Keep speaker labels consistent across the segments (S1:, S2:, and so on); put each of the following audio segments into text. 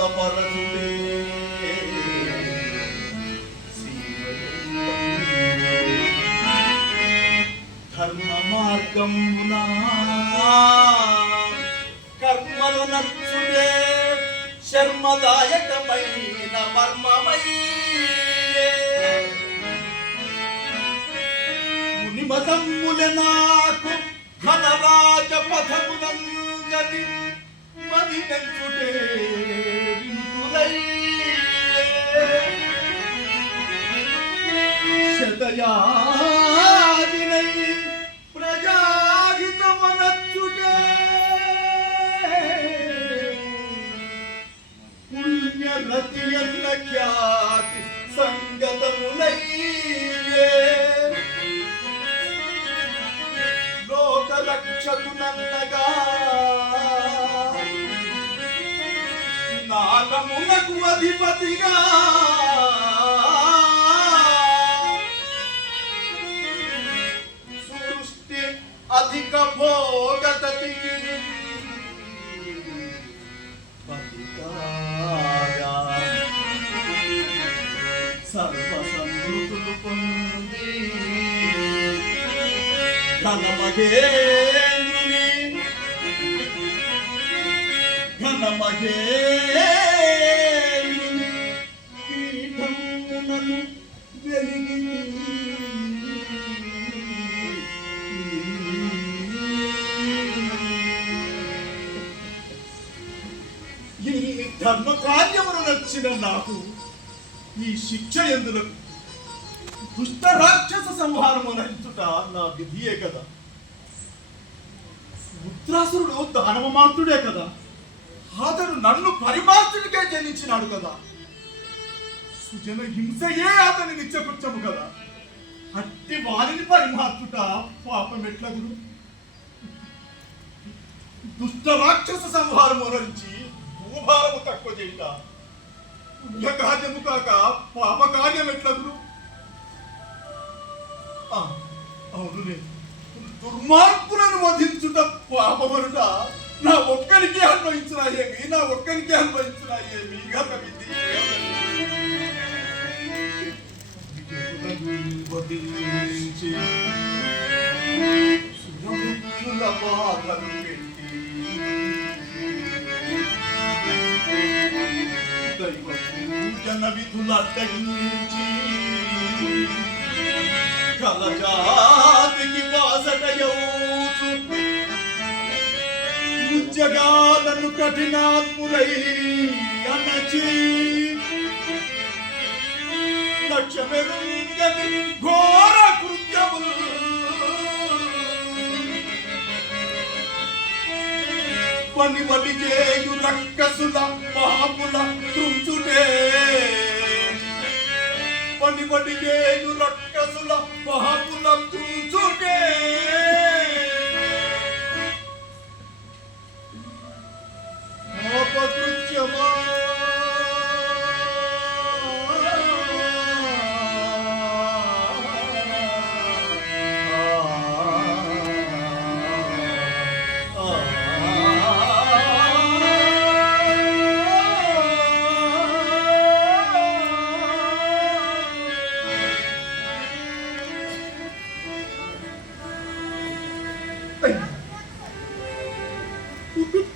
S1: బోధపరచుడే ధర్మ మార్గమున కర్మలు నచ్చుడే శర్మదాయకమైన మర్మమయ్యే. మునిమతమ్ముల నాకు ఘనరాజ పథమునంగది శతయాదినై ప్రజాహితమనచ్చుటే. పుణ్యరతి ఎన్న ఖ్యాతి సర్వసంతులు పొంది ఘనమహేంద్రుని ఘనమహేంద్రుని పీఠమునను వెలిగి ధర్మ కార్యమును నచ్చిన నాకు ఈ శిక్ష ఎందులకు దుష్ట రాక్షస సంహారము నచ్చుట నా విధియే కదా. రుద్రాసురుడు దానవ మాత్రుడే కదా. అతడు నన్ను పరిమాత్రుడికే జనించినాడు కదా. సుజన హింసయే అతని నిత్యకృత్యము కదా. అట్టి వారిని పరిమార్చుట పాపం ఎట్లగుడు దుష్ట రాక్షస సంహారము నుంచి భూభారము తక్కువ చేయుట. పుణ్యకార్యము కాక పాప కార్యం అవును అవునులే దుర్మార్గులను వధించుట పాపమనుట నా ఒక్కరికి అన్వయించిన ఏమి నా ఒక్కరికి అన్వయించిన ఏమి గత విధి. వధించి సురముఖ్యుల బాధలు పూజన విధులు అడ్డగించి కలజాతికి వాసటయౌచు ఉద్యగాలను కఠినాత్ములై అనచి లక్ష్యమెరుంగని ఘోర కృత్యములు పని వడి చేయు రక్కసుల పాపుల తుంచుటే పని వడి మహా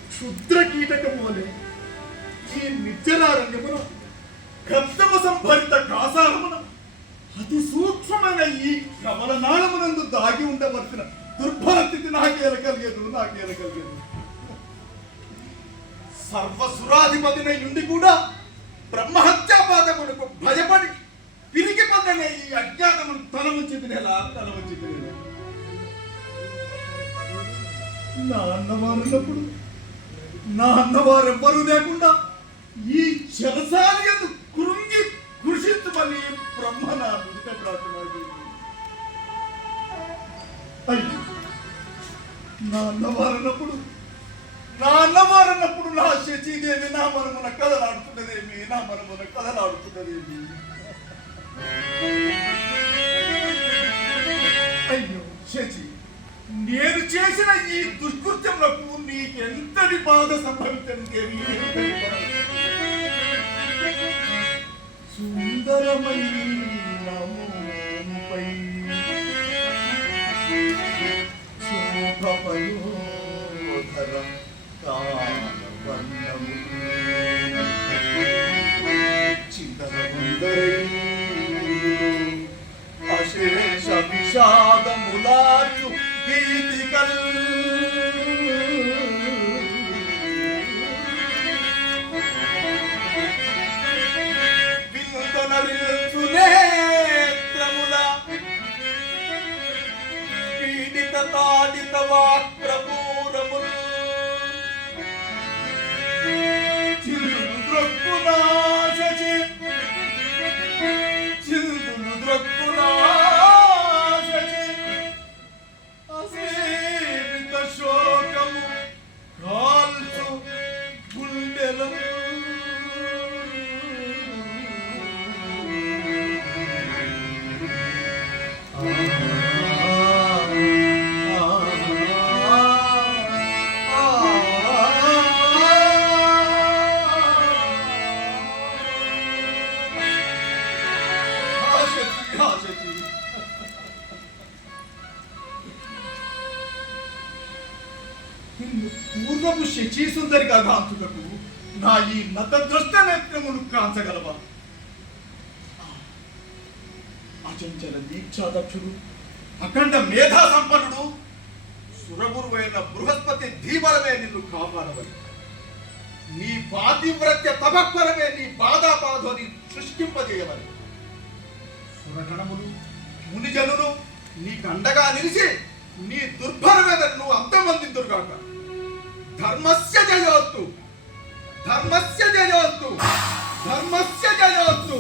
S1: క్షుద్ర కీటకం వలె ఈ నిత్యనారణ్యమున గంధమ సంభరిత కాసారమున అతి సూక్ష్మమైన ఈ కమల నాళమునందు దాగి ఉండవలసిన దుర్భర స్థితి నాకేల కలిగేదు నాకేల కలిగేదు. సర్వసురాధిపతినై ఉండి కూడా బ్రహ్మహత్యాపాతకుడుకు భయపడి పిరికి పొందనే ఈ అజ్ఞాతమును తల ఉంచి తినేలా తల నా అన్నవారున్నప్పుడు నా అన్నవారు ఎవ్వరూ లేకుండా ఈ చెరసాలి కృంగి కృషించమని బ్రహ్మ నా నుడిట ప్రార్థన నా అన్నవారన్నప్పుడు నా అన్నవారన్నప్పుడు నా శచీదేవి నా మనమున కథలాడుతున్నదేమి నా మనమున కథలాడుతున్నదేమి చేసిన ఈ దుష్కృత్యములకు నీకెంతటి బాధ సంభవించని దేవి ఎంతటి బాధ? సుందరమైన విషాదములాచు గీతికల్ నేత్రముల పీడిత తాడిత వాక్ పూర్వపు శచీ సుందరి కాంతులకు నా ఈ నత దృష్ట కాంచగలవా? అచంచల దీక్షాదక్షుడు అఖండ మేధా సంపన్నుడు సురగురువైన బృహస్పతి ధీవరమే నిన్ను కాపాడవలి. నీ పాతివ్రత్య తపక్వరమే నీ బాధాపాధోని సృష్టింపజేయవలి. సురగణములు మునిజనులు నీకు అండగా నిలిచి నీ దుర్భరవేదను అంతమందింతురుగాక. ధర్మస్య జయోస్తు ధర్మస్య జయోస్తు ధర్మస్య జయోస్తు